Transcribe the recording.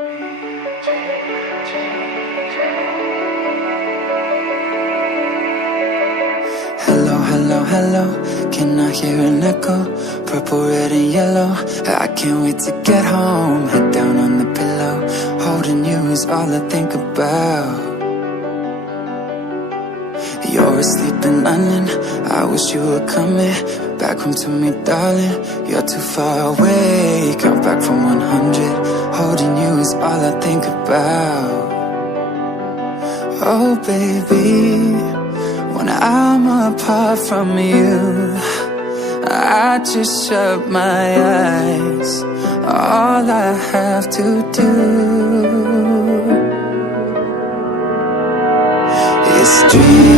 Hello, hello, hello, can I hear an echo? Purple, red and yellow, I can't wait to get home. Head down on the pillow, holding you is all I think about. You're asleep in London, I wish you were coming back home to me, darling. You're too far away, count back from 100. Holding you is all I think about. Oh baby, when I'm apart from you, I just shut my eyes. All I have to do is dream.